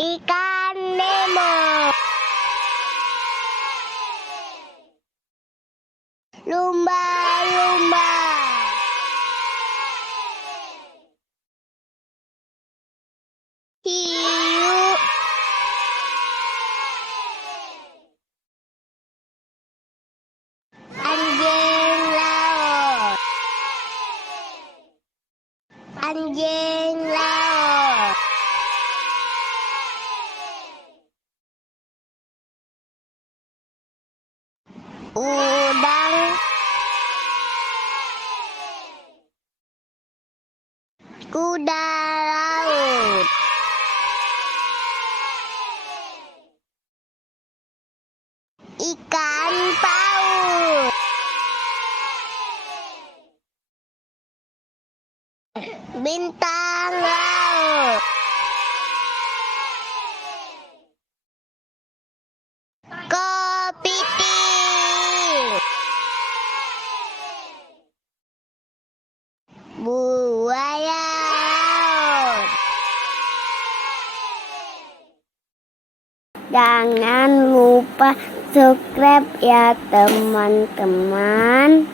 Ikan Nemo. Lumba-lumba. Hiu. Anjing laut. Anjing laut. Udang. Kuda laut. Ikan paus. Bintang laut. Kepiting. Buaya laut. Jangan lupa subscribe ya teman-teman.